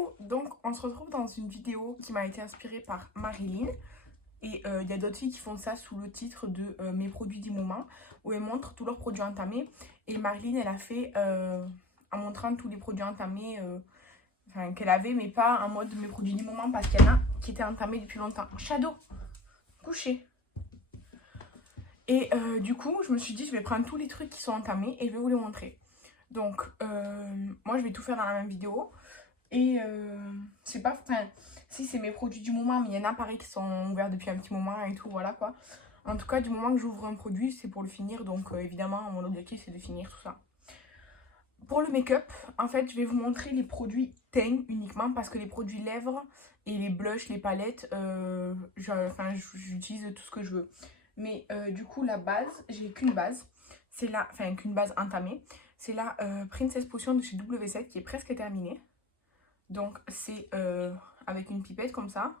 Coucou, donc on se retrouve dans une vidéo qui m'a été inspirée par Marilyn. Et il y a d'autres filles qui font ça sous le titre de mes produits du moment, où elles montrent tous leurs produits entamés. Et Marilyn, elle a fait en montrant tous les produits entamés qu'elle avait, mais pas en mode mes produits du moment, parce qu'il y en a qui étaient entamés depuis longtemps. Shadow, couché. Et du coup, je me suis dit, je vais prendre tous les trucs qui sont entamés et je vais vous les montrer. Donc, moi, je vais tout faire dans la même vidéo. Et c'est pas. Enfin, si c'est mes produits du moment, mais il y en a pareil qui sont ouverts depuis un petit moment et tout, voilà quoi. En tout cas, du moment que j'ouvre un produit, c'est pour le finir. Donc, évidemment, mon objectif, c'est de finir tout ça. Pour le make-up, en fait, je vais vous montrer les produits teint uniquement parce que les produits lèvres et les blushs, les palettes, j'utilise tout ce que je veux. Mais du coup, la base, j'ai qu'une base. C'est la. Enfin, qu'une base entamée. C'est la Princess Potion de chez W7 qui est presque terminée. Donc c'est avec une pipette comme ça.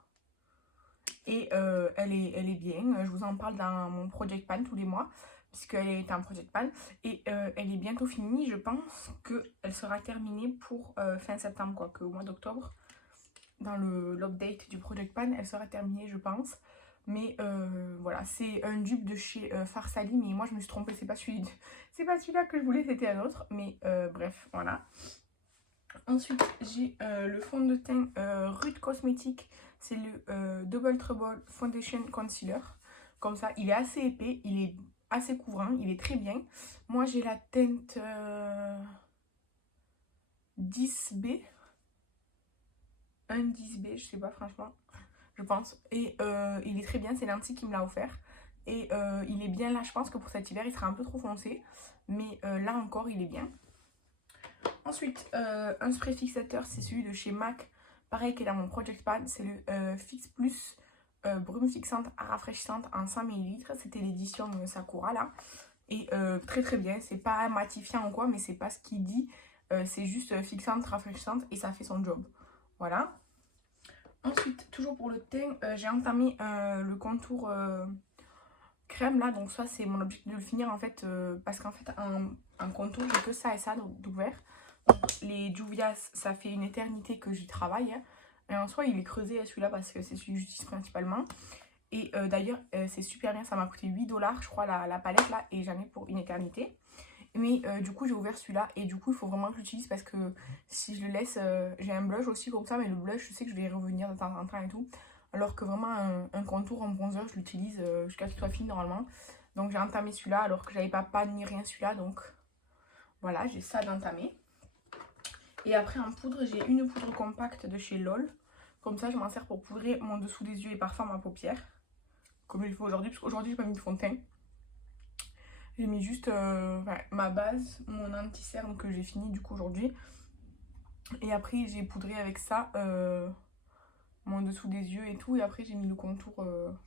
Et elle est bien. Je vous en parle dans mon Project Pan tous les mois. Puisqu'elle est un Project Pan. Et elle est bientôt finie. Je pense qu'elle sera terminée pour fin septembre. Quoi, qu'au mois d'octobre, dans l'update du Project Pan, elle sera terminée je pense. Mais voilà, c'est un dupe de chez Farsali. Mais moi je me suis trompée. C'est pas celui-là que je voulais, c'était un autre. Mais bref, voilà. Ensuite, j'ai le fond de teint Rude Cosmetics. C'est le Double Trouble Foundation Concealer. Comme ça, il est assez épais, il est assez couvrant, il est très bien. Moi, j'ai la teinte 10B. Un 10B, je sais pas franchement, je pense. Et il est très bien, c'est Nancy qui me l'a offert. Et il est bien là, je pense que pour cet hiver, il sera un peu trop foncé. Mais là encore, il est bien. Ensuite, un spray fixateur, c'est celui de chez MAC. Pareil qui est dans mon Project Pan, c'est le Fix Plus brume fixante rafraîchissante en 100 ml. C'était l'édition Sakura là. Et très très bien, c'est pas matifiant ou quoi, mais c'est pas ce qu'il dit. C'est juste fixante, rafraîchissante et ça fait son job. Voilà. Ensuite, toujours pour le teint, j'ai entamé le contour crème là. Donc ça c'est mon objectif de le finir en fait. Parce qu'en fait en contour j'ai que ça et ça d'ouvert. Les Juvias, ça fait une éternité que j'y travaille. Et en soi, il est creusé celui-là parce que c'est celui que j'utilise principalement. Et d'ailleurs, c'est super bien. Ça m'a coûté 8 $, je crois, la palette là. Et j'en ai pour une éternité. Mais du coup, j'ai ouvert celui-là. Et du coup, il faut vraiment que je l'utilise parce que si je le laisse, j'ai un blush aussi comme ça. Mais le blush, je sais que je vais y revenir de temps en temps et tout. Alors que vraiment, un contour en bronzer, je l'utilise jusqu'à ce qu'il soit fini normalement. Donc, j'ai entamé celui-là alors que j'avais pas ni rien celui-là. Donc, voilà, j'ai ça d'entamé. Et après en poudre, j'ai une poudre compacte de chez LOL. Comme ça, je m'en sers pour poudrer mon dessous des yeux et parfois ma paupière. Comme je le fais aujourd'hui, parce qu'aujourd'hui, j'ai pas mis de fond de teint. J'ai mis juste ma base, mon anti-cerne que j'ai fini du coup aujourd'hui. Et après, j'ai poudré avec ça mon dessous des yeux et tout. Et après, j'ai mis le contour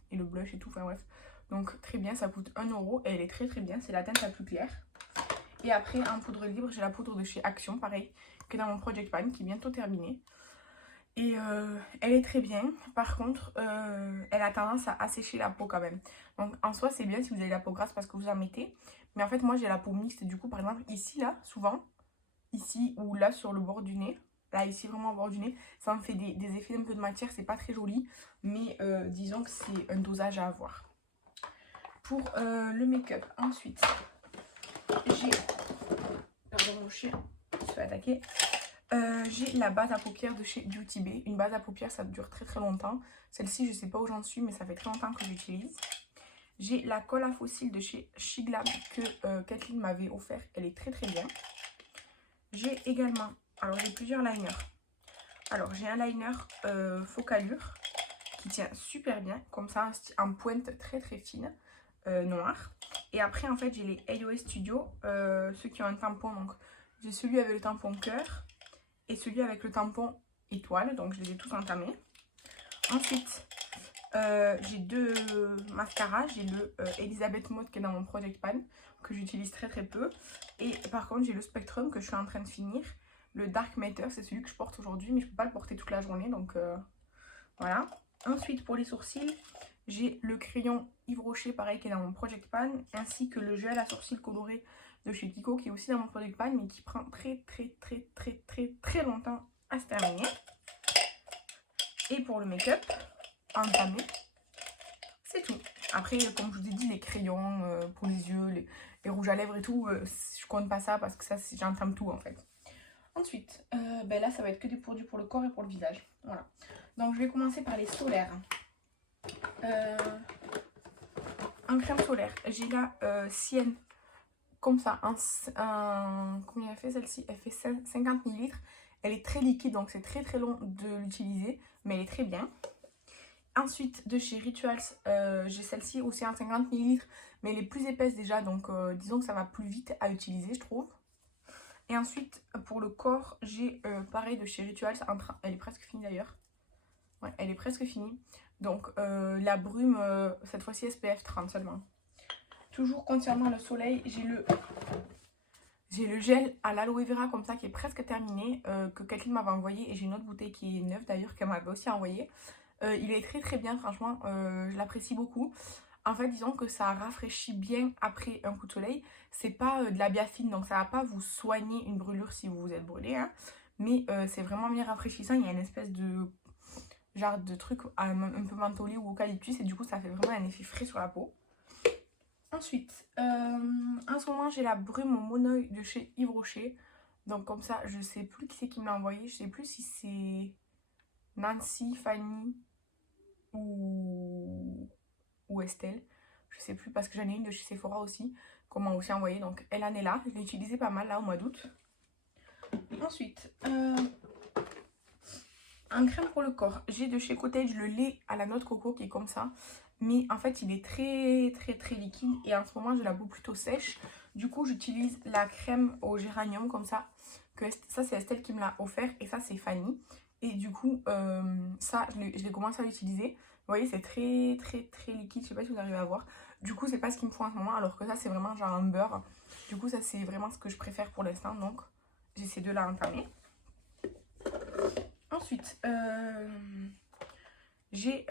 et le blush et tout. Enfin bref. Donc très bien, ça coûte 1 € et elle est très très bien. C'est la teinte la plus claire. Et après, en poudre libre, j'ai la poudre de chez Action, pareil, qui est dans mon Project Pan, qui est bientôt terminée. Et elle est très bien. Par contre, elle a tendance à assécher la peau quand même. Donc en soi, c'est bien si vous avez la peau grasse parce que vous en mettez. Mais en fait, moi, j'ai la peau mixte. Du coup, par exemple, ici, là, souvent, ici ou là, sur le bord du nez, là, ici, vraiment au bord du nez, ça me fait des effets d'un peu de matière. C'est pas très joli. Mais disons que c'est un dosage à avoir. Pour le make-up, ensuite, j'ai... Pardon, mon chien se fait attaquer. J'ai la base à paupières de chez Beauty Bay. Une base à paupières, ça dure très très longtemps. Celle-ci, je sais pas où j'en suis, mais ça fait très longtemps que j'utilise. J'ai la colle à fossiles de chez Shiglam que Kathleen m'avait offert. Elle est très très bien. J'ai également, alors j'ai plusieurs liners. Alors j'ai un liner Focalure qui tient super bien, comme ça, en pointe très très fine, noire. Et après, en fait, j'ai les AOS Studio, ceux qui ont un tampon. Donc, j'ai celui avec le tampon cœur et celui avec le tampon étoile. Donc, je les ai tous entamés. Ensuite, j'ai deux mascaras. J'ai le Elizabeth Mode qui est dans mon Project Pan, que j'utilise très très peu. Et par contre, j'ai le Spectrum que je suis en train de finir. Le Dark Matter, c'est celui que je porte aujourd'hui, mais je ne peux pas le porter toute la journée. Donc, voilà. Ensuite, pour les sourcils, j'ai le crayon Yves Rocher, pareil, qui est dans mon Project Pan, ainsi que le gel à sourcils coloré de chez Kiko, qui est aussi dans mon Project Pan, mais qui prend très longtemps à se terminer. Et pour le make-up, entamé, c'est tout. Après, comme je vous ai dit, les crayons pour les yeux, les rouges à lèvres et tout, je compte pas ça parce que ça, j'entame tout en fait. Ensuite, ben là, ça va être que des produits pour le corps et pour le visage. Voilà. Donc, je vais commencer par les solaires. En crème solaire, j'ai la Sienne, comme ça, combien elle fait celle-ci? Elle fait 50 ml. Elle est très liquide, donc c'est très très long de l'utiliser, mais elle est très bien. Ensuite, de chez Rituals, j'ai celle-ci aussi en 50 ml, mais elle est plus épaisse déjà, donc disons que ça va plus vite à utiliser, je trouve. Et ensuite, pour le corps, j'ai pareil de chez Rituals, elle est presque finie d'ailleurs. Ouais, elle est presque finie. Donc, la brume, cette fois-ci SPF 30 seulement. Toujours concernant le soleil, j'ai le gel à l'aloe vera comme ça qui est presque terminé, que quelqu'un m'avait envoyé. Et j'ai une autre bouteille qui est neuve d'ailleurs, qu'elle m'avait aussi envoyé. Il est très très bien, franchement, je l'apprécie beaucoup. En fait, disons que ça rafraîchit bien après un coup de soleil. C'est pas de la biafine, donc ça va pas vous soigner une brûlure si vous vous êtes brûlé. Hein. Mais c'est vraiment bien rafraîchissant. Il y a une espèce de genre de truc un peu mentholé ou eucalyptus. Et du coup, ça fait vraiment un effet frais sur la peau. Ensuite, en ce moment, j'ai la brume au monoeil de chez Yves Rocher. Donc comme ça, je sais plus qui c'est qui me l'a envoyé. Je sais plus si c'est Nancy, Fanny ou Estelle. Je sais plus parce que j'en ai une de chez Sephora aussi qu'on m'a aussi envoyé. Donc elle en est là. Je l'ai utilisée pas mal là au mois d'août. Ensuite, en crème pour le corps, j'ai de chez Cottage le lait à la noix de coco qui est comme ça. Mais en fait, il est très très très liquide et en ce moment, j'ai la peau plutôt sèche. Du coup, j'utilise la crème au géranium comme ça. Ça, c'est Estelle qui me l'a offert et ça, c'est Fanny. Et du coup, ça, je l'ai commencé à l'utiliser. Vous voyez, c'est très très très liquide. Je sais pas si vous arrivez à voir. Du coup, c'est pas ce qu'il me faut en ce moment. Alors que ça, c'est vraiment genre un beurre. Du coup, ça, c'est vraiment ce que je préfère pour l'instant. Donc, j'ai ces deux-là entamés. Ensuite, j'ai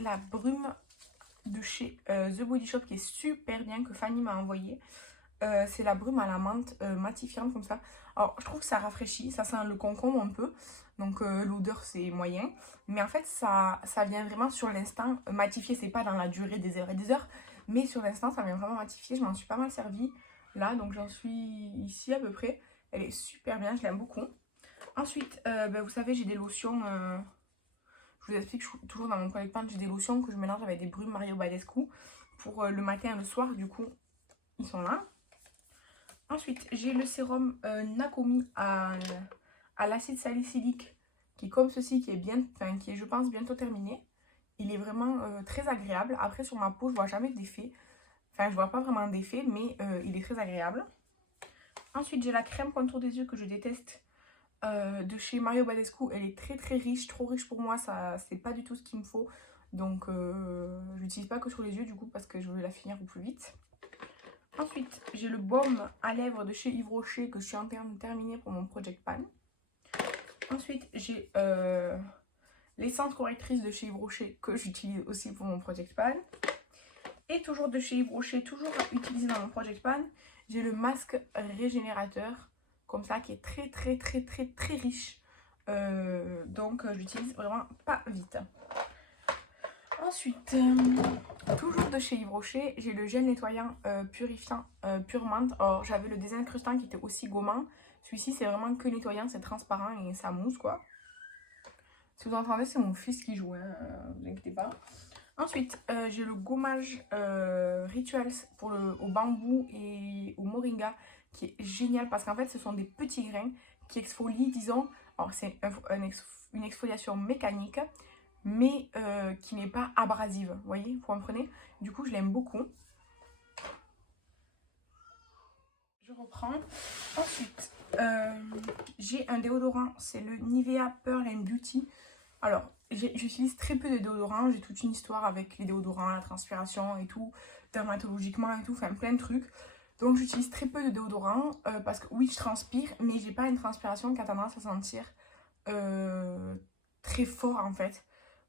la brume de chez The Body Shop qui est super bien, que Fanny m'a envoyé. C'est la brume à la menthe matifiante comme ça. Alors, je trouve que ça rafraîchit, ça sent le concombre un peu. Donc, l'odeur, c'est moyen. Mais en fait, ça vient vraiment sur l'instant matifier. C'est pas dans la durée des heures et des heures. Mais sur l'instant, ça vient vraiment matifier. Je m'en suis pas mal servie là. Donc, j'en suis ici à peu près. Elle est super bien, je l'aime beaucoup. Ensuite, vous savez, j'ai des lotions. Je vous explique, toujours dans mon product pan, j'ai des lotions que je mélange avec des brumes Mario Badescu pour le matin et le soir. Du coup, ils sont là. Ensuite, j'ai le sérum Nakomi à l'acide salicylique qui est comme ceci, qui est, je pense, bientôt terminé. Il est vraiment très agréable. Après, sur ma peau, je vois jamais d'effet. Enfin, je vois pas vraiment d'effet, mais il est très agréable. Ensuite, j'ai la crème contour des yeux que je déteste de chez Mario Badescu. Elle est très très riche, trop riche pour moi. Ça, c'est pas du tout ce qu'il me faut. Donc, je l'utilise pas que sur les yeux du coup parce que je veux la finir au plus vite. Ensuite, j'ai le baume à lèvres de chez Yves Rocher que je suis en train de terminer pour mon Project Pan. Ensuite, j'ai l'essence correctrice de chez Yves Rocher que j'utilise aussi pour mon Project Pan. Et toujours de chez Yves Rocher, toujours à utiliser dans mon Project Pan, j'ai le masque régénérateur comme ça qui est très très très très très riche. Donc, j'utilise vraiment pas vite. Ensuite, toujours de chez Yves Rocher, j'ai le gel nettoyant purifiant Pure Menthe. Alors, j'avais le désincrustant qui était aussi gommant. Celui-ci, c'est vraiment que nettoyant, c'est transparent et ça mousse quoi. Si vous entendez, c'est mon fils qui joue, hein, vous inquiétez pas. Ensuite, j'ai le gommage Rituals au bambou et au moringa qui est génial parce qu'en fait, ce sont des petits grains qui exfolient, disons. Alors, c'est une exfoliation mécanique mais qui n'est pas abrasive, vous voyez, vous comprenez. Du coup, je l'aime beaucoup. Je reprends. Ensuite, j'ai un déodorant, c'est le Nivea Pearl and Beauty. Alors, j'utilise très peu de déodorants, j'ai toute une histoire avec les déodorants, la transpiration et tout, dermatologiquement et tout, enfin plein de trucs. Donc j'utilise très peu de déodorants parce que oui, je transpire, mais j'ai pas une transpiration qui a tendance à sentir très fort en fait.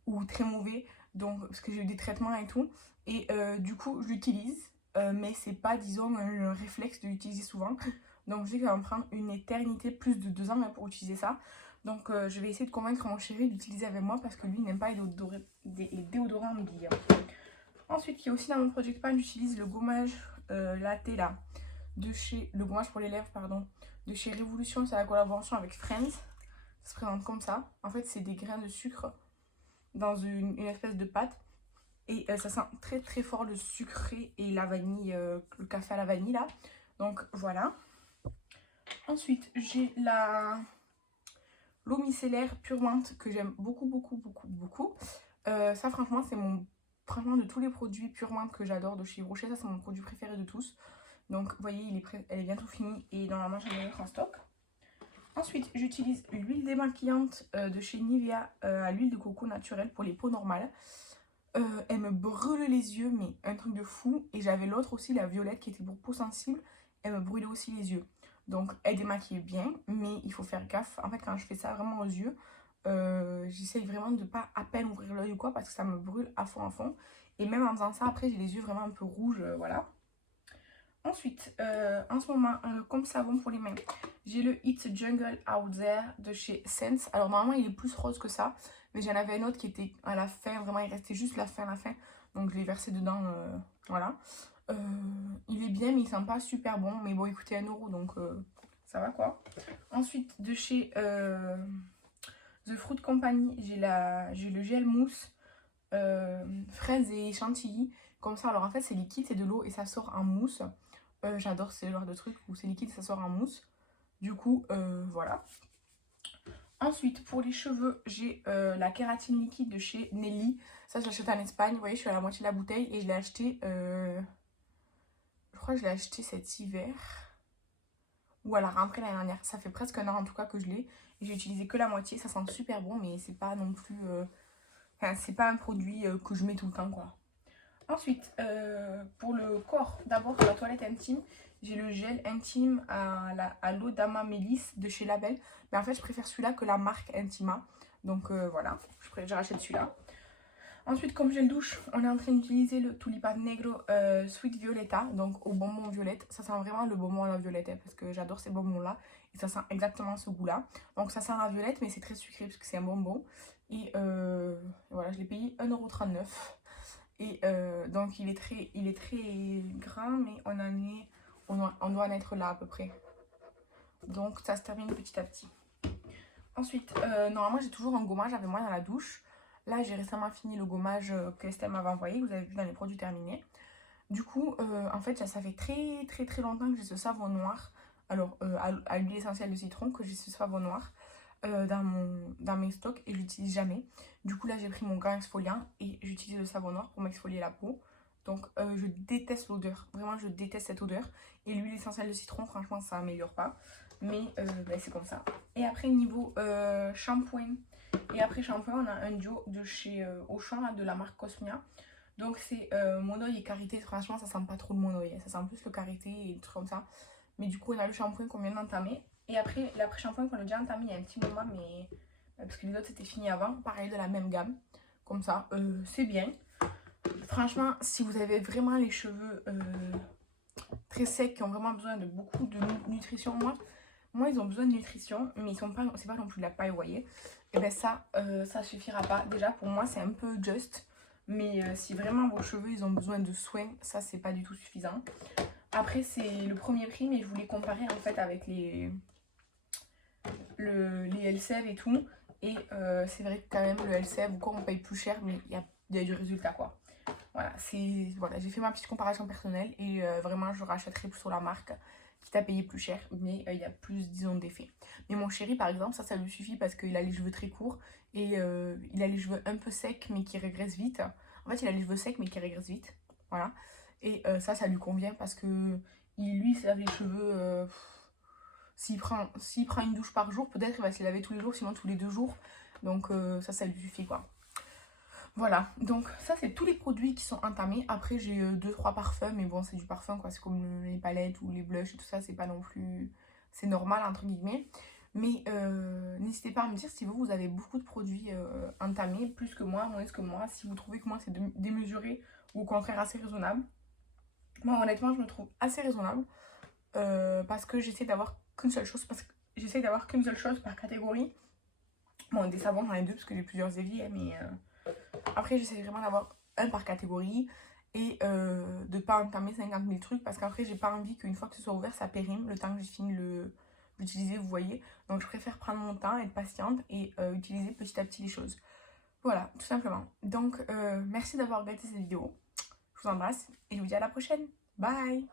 Ou très mauvais, donc parce que j'ai eu des traitements et tout, et du coup je l'utilise, mais c'est pas disons un réflexe de l'utiliser souvent, donc je sais que ça va me prendre une éternité, plus de 2 ans même pour utiliser ça, Donc je vais essayer de convaincre mon chéri d'utiliser avec moi parce que lui n'aime pas les déodorants en bille. Ensuite, qui est aussi dans mon Project Pan, j'utilise le gommage latte là, de chez, le gommage pour les lèvres, pardon, de chez Révolution. C'est la collaboration avec Friends. Ça se présente comme ça. En fait, c'est des grains de sucre dans une espèce de pâte. Et ça sent très très fort le sucré et la vanille, le café à la vanille là. Donc voilà. Ensuite, j'ai l'eau micellaire pure menthe que j'aime beaucoup, beaucoup, beaucoup, beaucoup. Ça, franchement, c'est mon... Franchement, de tous les produits pure menthe que j'adore de chez Rocher, ça, c'est mon produit préféré de tous. Donc, vous voyez, elle est bientôt finie et normalement, j'en ai en stock. Ensuite, j'utilise l'huile démaquillante de chez Nivea à l'huile de coco naturelle pour les peaux normales. Elle me brûle les yeux, mais un truc de fou. Et j'avais l'autre aussi, la violette, qui était pour peau sensible. Elle me brûlait aussi les yeux. Donc, elle démaquille bien, mais il faut faire gaffe. En fait, quand je fais ça vraiment aux yeux, j'essaye vraiment de ne pas à peine ouvrir l'œil ou quoi, parce que ça me brûle à fond, à fond. Et même en faisant ça, après, j'ai les yeux vraiment un peu rouges, voilà. Ensuite, en ce moment, comme savon pour les mains, j'ai le It's Jungle Out There de chez Sense. Alors, normalement, il est plus rose que ça, mais j'en avais un autre qui était à la fin, vraiment, il restait juste la fin. Donc, je l'ai versé dedans, voilà. Il est bien, mais il sent pas super bon. Mais bon, écoutez, 1 euro, donc ça va quoi. Ensuite, de chez The Fruit Company, j'ai le gel mousse fraise et chantilly. Comme ça, alors en fait, c'est liquide, c'est de l'eau et ça sort en mousse. J'adore ce genre de truc où c'est liquide et ça sort en mousse. Du coup, voilà. Ensuite, pour les cheveux, j'ai la kératine liquide de chez Nelly. Ça, je l'achète en Espagne. Vous voyez, je suis à la moitié de la bouteille et je l'ai acheté... je crois que je l'ai acheté cet hiver. Ou à la rentrée l'année dernière. Ça fait presque 1 an en tout cas que je l'ai. Et j'ai utilisé que la moitié. Ça sent super bon, mais c'est pas non plus... Enfin, c'est pas un produit que je mets tout le temps, quoi. Ensuite, pour le corps, d'abord la toilette intime, j'ai le gel intime à l'eau d'Ama Mélisse de chez Label. Mais en fait, je préfère celui-là que la marque Intima. Donc voilà, je rachète celui-là. Ensuite, comme gel douche, on est en train d'utiliser le Tulipan Negro Sweet Violetta, donc au bonbon violette. Ça sent vraiment le bonbon à la violette, hein, parce que j'adore ces bonbons-là. Et ça sent exactement ce goût-là. Donc ça sent la violette, mais c'est très sucré, parce que c'est un bonbon. Et voilà, je l'ai payé 1,39 €. Et donc il est très gras, mais on doit en être là à peu près. Donc ça se termine petit à petit. Ensuite, normalement j'ai toujours un gommage avec moi dans la douche. Là j'ai récemment fini le gommage qu'Estelle m'avait envoyé, que vous avez vu dans les produits terminés. Du coup, en fait ça fait très longtemps que j'ai ce savon noir. Alors à l'huile essentielle de citron, que j'ai ce savon noir. Dans mes stocks et je l'utilise jamais. Du coup là j'ai pris mon gant exfoliant et j'utilise le savon noir pour m'exfolier la peau. Donc je déteste l'odeur, vraiment je déteste cette odeur. Et l'huile essentielle de citron, franchement ça améliore pas. Mais c'est comme ça. Et après niveau shampoing. Et après shampoing on a un duo de chez Auchan là, de la marque Cosmia. Donc c'est mon oeil et karité, franchement ça sent pas trop le mon oeil, ça sent plus le karité et des trucs comme ça. Mais du coup on a le shampoing qu'on vient d'entamer. Et après, l'après-shampoing qu'on a déjà entamé il y a un petit moment, mais parce que les autres c'était fini avant, pareil de la même gamme, comme ça, c'est bien. Franchement, si vous avez vraiment les cheveux très secs, qui ont vraiment besoin de beaucoup de nutrition, moi ils ont besoin de nutrition, mais ils sont pas, c'est pas non plus de la paille, vous voyez. Et ben ça suffira pas. Déjà pour moi c'est un peu juste, mais si vraiment vos cheveux ils ont besoin de soins, ça c'est pas du tout suffisant. Après c'est le premier prix, mais je voulais comparer en fait avec les Elseve et tout. Et c'est vrai que quand même le Elseve ou quoi on paye plus cher, mais il y a du résultat quoi. Voilà, j'ai fait ma petite comparaison personnelle et vraiment je rachèterai plus sur la marque quitte à payer plus cher, mais il y a plus disons d'effets. Mais mon chéri par exemple ça lui suffit parce qu'il a les cheveux très courts et il a les cheveux un peu secs mais qui régressent vite. En fait il a les cheveux secs mais qui régressent vite, voilà. Et ça lui convient parce que lui il se lave les cheveux... S'il prend une douche par jour, peut-être il va se laver tous les jours, sinon tous les 2 jours. Donc ça lui suffit quoi. Voilà, donc ça c'est tous les produits qui sont entamés. Après j'ai 2-3 parfums, mais bon c'est du parfum quoi. C'est comme les palettes ou les blushs et tout ça, c'est pas non plus... C'est normal entre guillemets. Mais n'hésitez pas à me dire si vous avez beaucoup de produits entamés, plus que moi, moins que moi. Si vous trouvez que moi c'est démesuré ou au contraire assez raisonnable. Moi honnêtement je me trouve assez raisonnable. Parce que j'essaie d'avoir qu'une seule chose par catégorie Bon, des savons, j'en ai deux parce que j'ai plusieurs éviers, hein, mais après, j'essaie vraiment d'avoir un par catégorie et de pas entamer 50 000 trucs parce qu'après, j'ai pas envie qu'une fois que ce soit ouvert, ça périme le temps que je finis l'utiliser, vous voyez. Donc, je préfère prendre mon temps, être patiente et utiliser petit à petit les choses. Voilà, tout simplement. Donc, merci d'avoir regardé cette vidéo. Je vous embrasse et je vous dis à la prochaine. Bye!